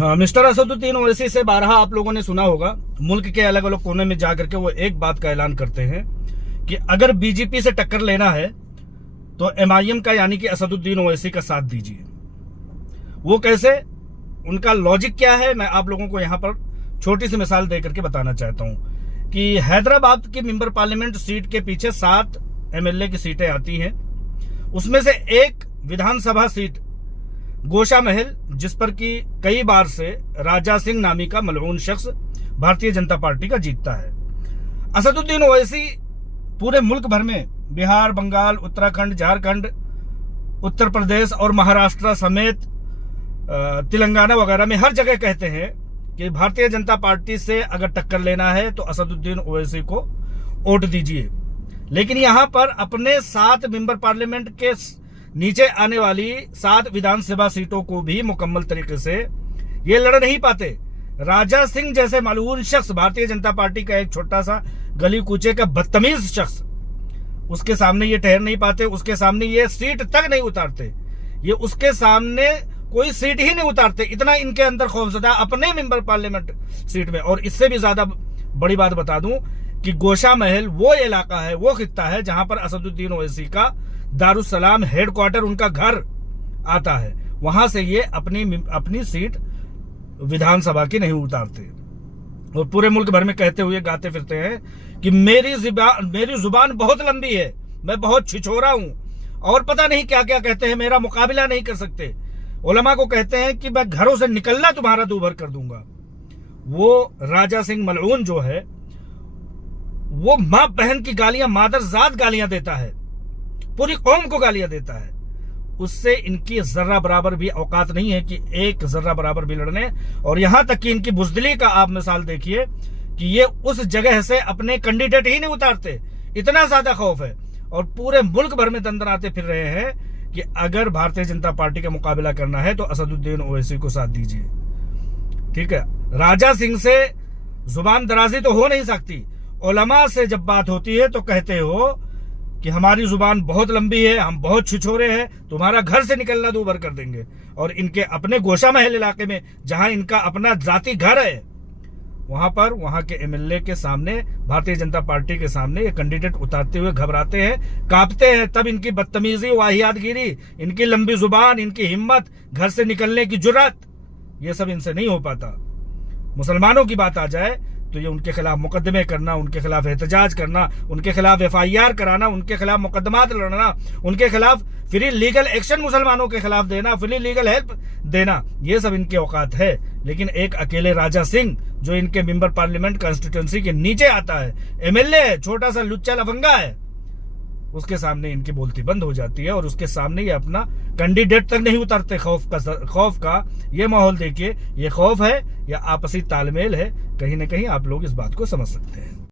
हाँ, मिस्टर असदुद्दीन ओवैसी से 12 आप लोगों ने सुना होगा। मुल्क के अलग अलग कोने में जाकर के वो एक बात का ऐलान करते हैं कि अगर बीजेपी से टक्कर लेना है तो एमआईएम का यानी कि असदुद्दीन ओवैसी का साथ दीजिए। वो कैसे, उनका लॉजिक क्या है, मैं आप लोगों को यहां पर छोटी सी मिसाल देकर के बताना चाहता हूं कि हैदराबाद की मेंबर पार्लियामेंट सीट के पीछे 7 एमएलए की सीटें आती हैं। उसमें से एक विधानसभा सीट गोशा महल, जिस पर कि कई बार से राजा सिंह नामी का मलऊन शख्स भारतीय जनता पार्टी का जीतता है। असदुद्दीन ओवैसी पूरे मुल्क भर में बिहार, बंगाल, उत्तराखंड, झारखंड, उत्तर प्रदेश और महाराष्ट्र समेत तेलंगाना वगैरह में हर जगह कहते हैं कि भारतीय जनता पार्टी से अगर टक्कर लेना है तो असदुद्दीन ओवैसी को वोट दीजिए। लेकिन यहां पर अपने 7 मेंबर पार्लियामेंट के नीचे आने वाली 7 विधानसभा सीटों को भी मुकम्मल तरीके से ये लड़ नहीं पाते। राजा सिंह जैसे मलऊन शख्स, भारतीय जनता पार्टी का एक छोटा सा गली कूचे का बदतमीज शख्स, उसके सामने ये ठहर नहीं पाते, उसके सामने ये सीट तक नहीं उतारते, ये उसके सामने कोई सीट ही नहीं उतारते। इतना इनके अंदर खौफजदा अपने मेंबर पार्लियामेंट सीट में। और इससे भी ज्यादा बड़ी बात बता दूं कि गोशा महल वो इलाका है, वो खित्ता है जहां पर असदुद्दीन ओवैसी का दारुसलाम हेडक्वार्टर, उनका घर आता है। वहां से ये अपनी सीट विधानसभा की नहीं उतारते और पूरे मुल्क भर में कहते हुए गाते फिरते हैं कि मेरी जुबान बहुत लंबी है, मैं बहुत छिछोरा हूं, और पता नहीं क्या क्या कहते हैं, मेरा मुकाबला नहीं कर सकते। उलमा को कहते हैं कि मैं घरों से निकलना तुम्हारा दूभर कर दूंगा। वो राजा सिंह मलऊन जो है वो मां बहन की गालियां, मादरजात गालियां देता है, पूरी कौम को गालियां देता है। उससे इनकी जर्रा बराबर भी औकात नहीं है कि एक जर्रा बराबर भी लड़ने। और यहां तक कि इनकी बुजदिली का आप मिसाल देखिए कि ये उस जगह से अपने कैंडिडेट ही नहीं उतारते, इतना ज्यादा खौफ है। और पूरे मुल्क भर में दंदनाते फिर रहे हैं कि अगर भारतीय जनता पार्टी का मुकाबला करना है तो असदुद्दीन ओवैसी को साथ दीजिए। ठीक है, राजा सिंह से जुबान दराजी तो हो नहीं सकती। उलमा से जब बात होती है तो कहते हो कि हमारी जुबान बहुत लंबी है, हम बहुत छिछोरे हैं, तुम्हारा घर से निकलना दूभर कर देंगे। और इनके अपने गोशा महल इलाके में जहां इनका अपना जाति घर है, वहां पर वहां के एमएलए के सामने, भारतीय जनता पार्टी के सामने ये कैंडिडेट उतारते हुए घबराते हैं, कांपते हैं। तब इनकी बदतमीजी, वाहियातगिरी, इनकी लंबी जुबान, इनकी हिम्मत, घर से निकलने की जुर्रत, ये सब इनसे नहीं हो पाता। मुसलमानों की बात आ जाए तो ये उनके खिलाफ मुकदमे करना, उनके खिलाफ एहतजाज करना, उनके खिलाफ एफआईआर कराना, उनके खिलाफ मुकदमात लड़ना, उनके खिलाफ फ्री लीगल एक्शन मुसलमानों के खिलाफ देना, फ्री लीगल हेल्प देना, ये सब इनके औकात है। लेकिन एक अकेले राजा सिंह जो इनके मेंबर पार्लियामेंट कॉन्स्टिट्यूंसी के नीचे आता है, एमएलए है, छोटा सा लुच्चा लफंगा है, उसके सामने इनकी बोलती बंद हो जाती है और उसके सामने ये अपना कैंडिडेट तक नहीं उतारते। खौफ का ये माहौल देखिए, ये खौफ है या आपसी तालमेल है, कहीं ना कहीं आप लोग इस बात को समझ सकते हैं।